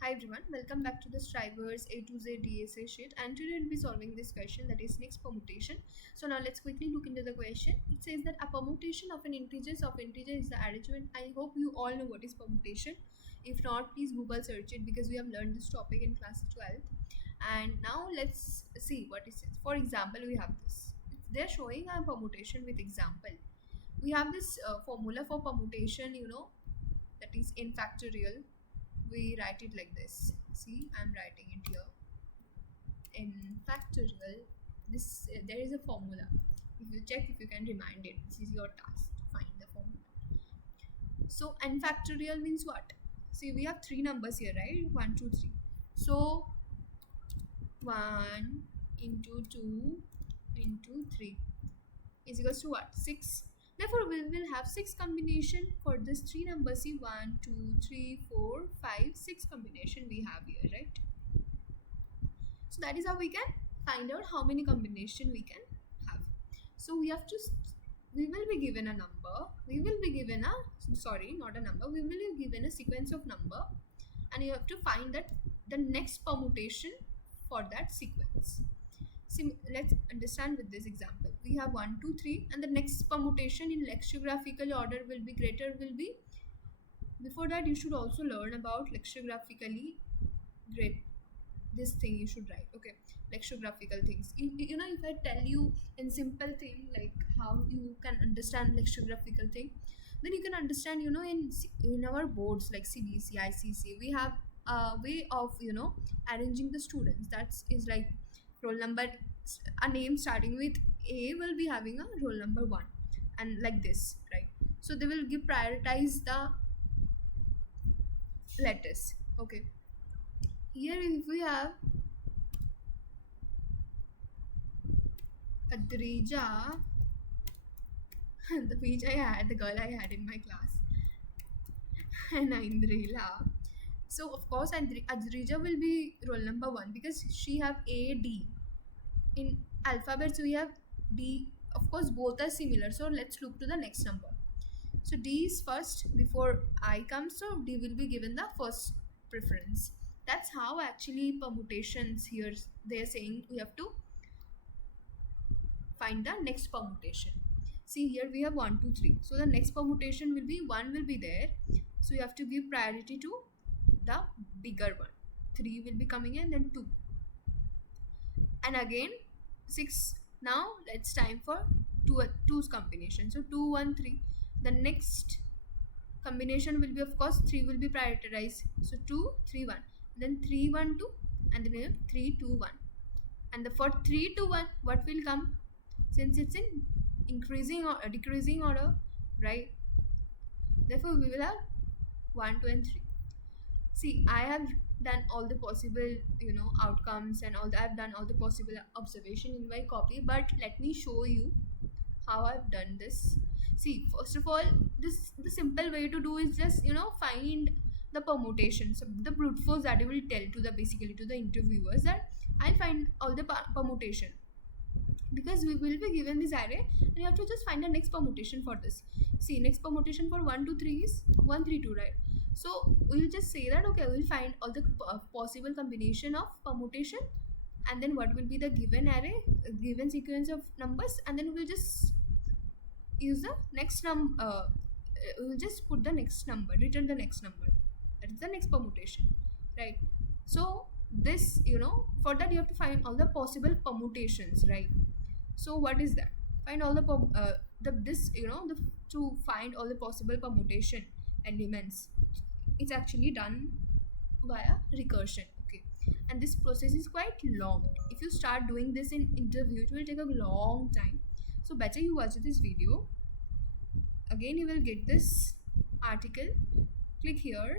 Hi everyone, welcome back to the Strivers A to Z DSA sheet, and today we'll be solving this question, that is next permutation. So now let's quickly look into the question. It says that a permutation of an integer is the arrangement. I hope you all know what is permutation. If not, please Google search it because we have learned this topic in class 12th. And now let's see what it says. For example, we have this. They're showing a permutation with example. We have this formula for permutation, that is in factorial. We write it like this. See, I'm writing it here in factorial. This there is a formula. If you check, if you can remind it, this is your task to find the formula. So n factorial means what? See, we have three numbers here, right? 1 2 3. So 1 into 2 into 3 is equals to what? 6. Therefore, we will have 6 combination for this 3 numbers. See, 1 2 3 4 5 6 combination we have here, right? So that is how we can find out how many combination we can have. So we have to, we will be given a number, we will be given a, sorry, not a number, we will be given a sequence of number, and you have to find that the next permutation for that sequence. Let's understand with this example. We have 1 2 3, and the next permutation in lexicographical order will be greater, will be, before that you should also learn about lexicographically great, this thing you should write. Okay, lexicographical things, if I tell you in simple thing like how you can understand lexicographical thing, then you can understand, in our boards like CBC, ICC, we have a way of arranging the students. That is like roll number, a name starting with A will be having a roll number 1, and like this, right? So they will give prioritize the letters. Okay, here if we have Adrija, the girl I had in my class, and Indrila. So of course Adrija will be roll number 1 because she have A D. In alphabets we have D. Of course both are similar. So let's look to the next number. So D is first before I comes, so D will be given the first preference. That's how actually permutations here, they are saying we have to find the next permutation. See, here we have 1 2 3. So the next permutation will be 1 will be there. So you have to give priority to the bigger one. 3 will be coming in, then 2. And again 6. Now it's time for 2's combination. So 2 1 3. The next combination will be, of course, 3 will be prioritized. So 2 3 1. Then 3 1 2, and then we have 3 2 1. And the for 3 2 1, what will come? Since it's in increasing or decreasing order, right? Therefore we will have 1 2 and 3. See, I have done all the possible outcomes, and I've done all the possible observation in my copy, but let me show you how I've done this. See, first of all, the simple way to do is just find the permutation. So the brute force that you will tell to the, basically to the interviewers, that I'll find all the permutation, because we will be given this array and you have to just find the next permutation for this. See, next permutation for 1 2 3 is 1 3 2, right? So we'll just say that, okay, we'll find all the possible combination of permutation, and then what will be the given array, given sequence of numbers, and then we'll just use the next we'll just put the next number, return the next number. That is the next permutation, right? So this, for that you have to find all the possible permutations, right? So what is that? Find all the to find all the possible permutation elements. It's actually done via recursion. Okay, and this process is quite long. If you start doing this in interview, it will take a long time. So better you watch this video. Again, you will get this article. Click here.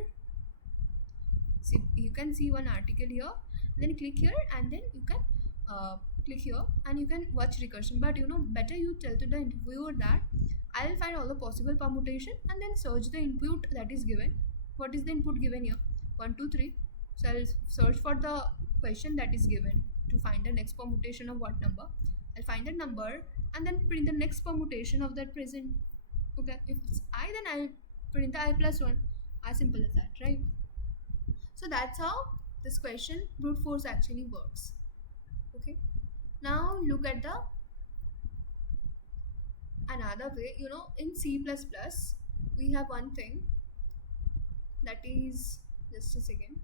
See, you can see one article here. Then click here, and then you can click here, and you can watch recursion. But better you tell to the interviewer that I'll find all the possible permutation and then search the input that is given. What is the input given here? 1 2 3. So I'll search for the question that is given to find the next permutation of what number. I'll find the number and then print the next permutation of that present. Okay, if it's I, then I'll print the I plus 1. As simple as that, right? So that's how this question brute force actually works. Okay, now look at the another way. In C++, we have one thing that is, just a second.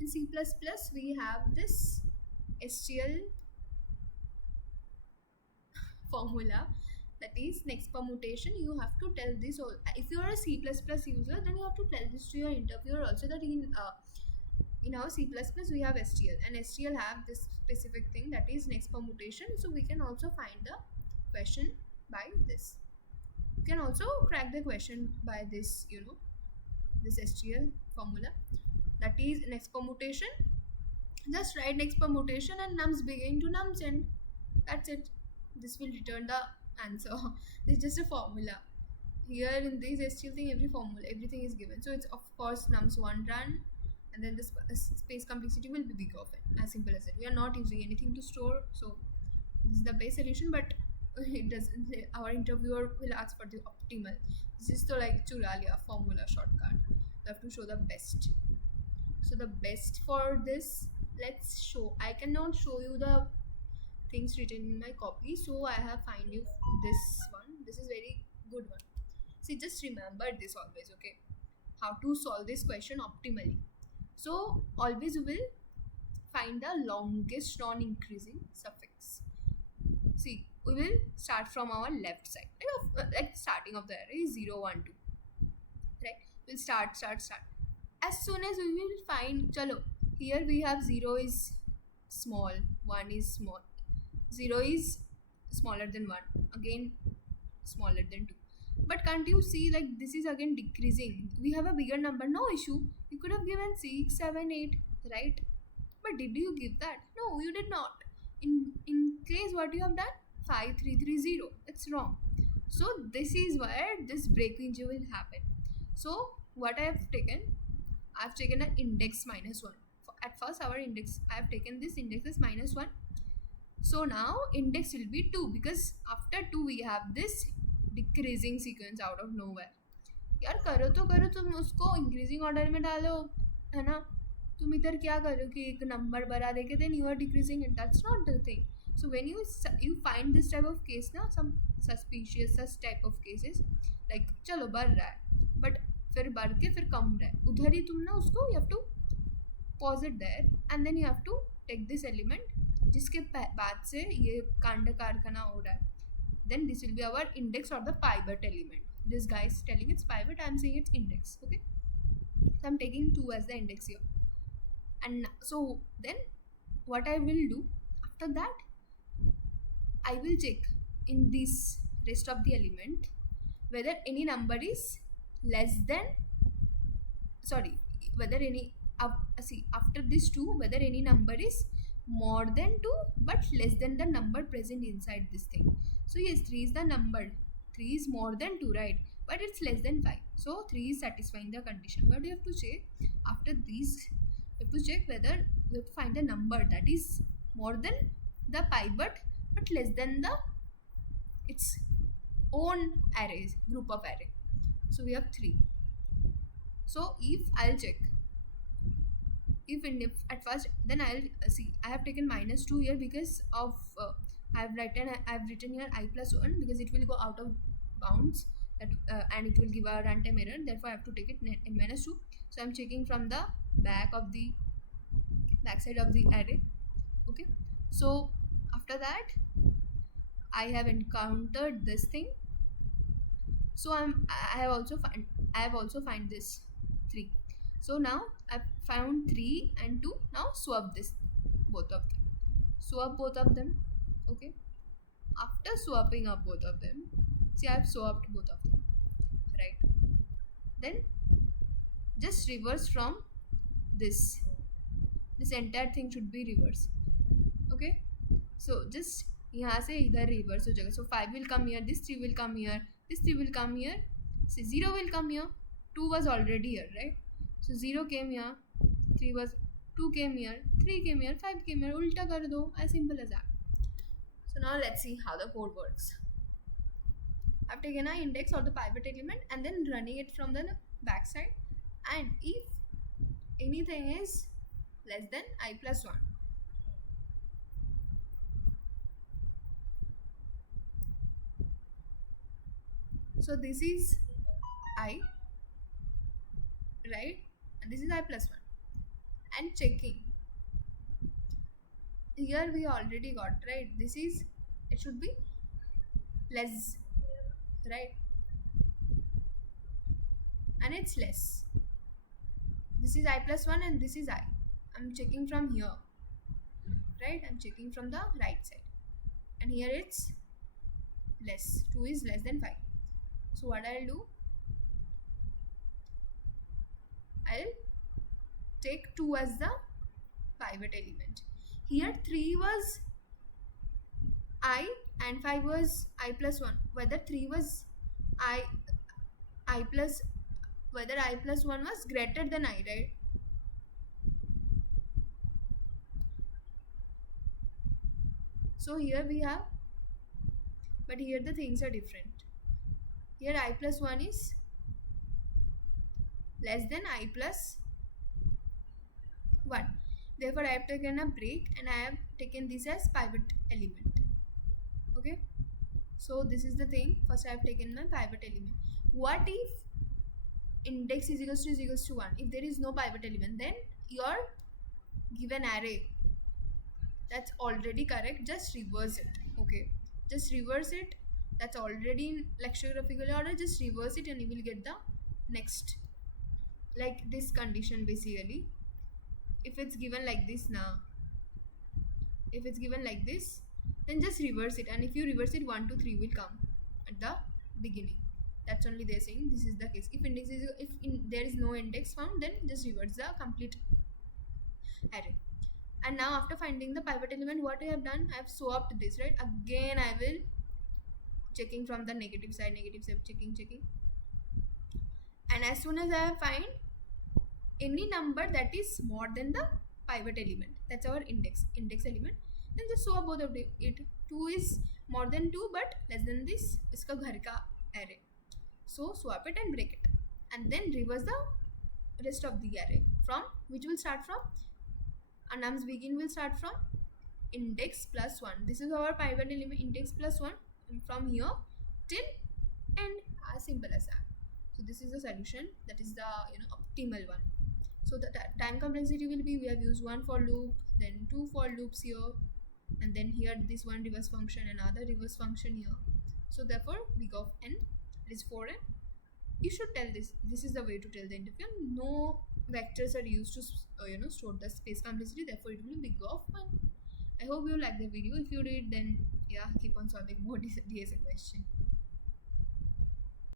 In C++, we have this STL formula, that is next permutation. You have to tell this all. If you are a C++ user, then you have to tell this to your interviewer also, that in our C++ we have STL, and STL have this specific thing, that is next permutation. So we can also find the question by this. You can also crack the question by this, this STL formula, that is next permutation. Just write next permutation and nums begin to nums end. That's it. This will return the answer. This is just a formula. Here in this STL thing, everything is given. So it's of course nums one run, and then the space complexity will be big of it. As simple as it. We are not using anything to store, so this is the best solution. But it doesn't say, our interviewer will ask for the optimal. This is the like Churalia formula shortcut. You have to show the best. So the best for this, let's show. I cannot show you the things written in my copy, so I have find you this one. This is very good one. See, just remember this always, okay? How to solve this question optimally. So always we will find the longest non-increasing suffix. See, we will start from our left side. Like starting of the array is 0, 1, 2. Right? We'll start. As soon as we will find, chalo, here we have 0 is small, 1 is small, 0 is smaller than 1, again smaller than 2. But can't you see, like, this is again decreasing? We have a bigger number, no issue. You could have given 6, 7, 8, right? But did you give that? No, you did not. In case, what you have done? 5, 3, 3, 0. It's wrong. So this is where this breakage will happen. So what I have taken an index -1. At first our index, I have taken this index as -1. So now index will be 2, because after 2 we have this decreasing sequence out of nowhere. यार करो तो करो, तुम उसको increasing order में डालो, है ना? तुम इधर क्या करो कि एक नंबर बढ़ा देके then you are decreasing it. That's not the thing. So when you find this type of case ना, some suspicious such type of cases, like चलो बढ़ रहा है but फिर बढ़ के फिर कम रहा है, उधर ही तुम ना उसको you have to pause it there, and then you have to take this element जिसके बाद से ये कांड कारखाना हो रहा है. Then this will be our index or the pivot element. This guy is telling it's pivot, I am saying it's index. Okay, so I'm taking 2 as the index here. And so then what I will do after that, I will check in this rest of the element whether any number is less than, sorry, whether any see, after this 2, whether any number is more than 2 but less than the number present inside this thing. So yes, 3 is the number, 3 is more than 2, right? But it's less than 5, so 3 is satisfying the condition. What do you have to check after these? You have to check whether you have to find a number that is more than the pivot but less than the its own arrays, group of array. So we have 3. So if I'll check, if at first, then I'll see, I have taken -2 here because of I've written here i+1 because it will go out of bounds, that and it will give a runtime error. Therefore I have to take it -2. So I'm checking from the back side of the array. Okay, so after that I have encountered this thing. So I have also find this 3. So now I've found 3 and 2. Now swap this, both of them. Swap both of them. Okay. After swapping up both of them, see, I've swapped both of them, right? Then just reverse from this. This entire thing should be reverse. Okay. So just यहाँ से इधर reverse हो जाएगा. So 5 will come here. This 3 will come here. This 3 will come here. See, 0 will come here. 2 was already here, right? So 0 came here, 2 came here, 3 came here, 5 came here. Ulta kar do. As simple as that. So now let's see how the code works. I've taken an index or the pivot element and then running it from the backside, and if anything is less than I plus 1, so this is I, right, and this is I plus 1, and checking. Here we already got, right, this is, it should be less, right, and it's less. This is I plus 1 and this is I. I'm checking from here, right, I'm checking from the right side, and here it's less, 2 is less than 5. So what I'll do, I'll take 2 as the pivot element. Here 3 was I and 5 was I plus 1. Whether 3 was I plus, whether I plus 1 was greater than I, right? So here we have, but here the things are different. Here I plus 1 is less than I plus 1. Therefore I have taken a break and I have taken this as pivot element. Okay, so this is the thing. First I have taken my pivot element. What if index is equals to 1? If there is no pivot element, then your given array, that's already correct, just reverse it. Okay, just reverse it. That's already in lexicographical order. Just reverse it and you will get the next, like this condition basically. If it's given like this now, if it's given like this, then just reverse it, and if you reverse it, 1 2 3 will come at the beginning. That's only they're saying this is the case. If index is, if there is no index found, then just reverse the complete array. And now after finding the pivot element, what I have done, I have swapped this, right? Again I will checking from the negative side, checking, and as soon as I find any number that is more than the pivot element, that's our index element, then just swap both of it. 2 is more than 2 but less than this iska ghar ka array, so swap it and break it, and then reverse the rest of the array, from which will start from Anam's begin will start from index plus 1. This is our pivot element, index plus 1, from here till end, as simple as that. So this is the solution, that is the optimal one. So the time complexity will be, we have used one for loop, then 2 for loops here, and then here this one reverse function, another reverse function here. So therefore big of n is 4n. You should tell this is the way to tell the interval. No vectors are used to store the space complexity, therefore it will be big of 1. I hope you like the video. If you did, then yeah, keep on solving more DSA question.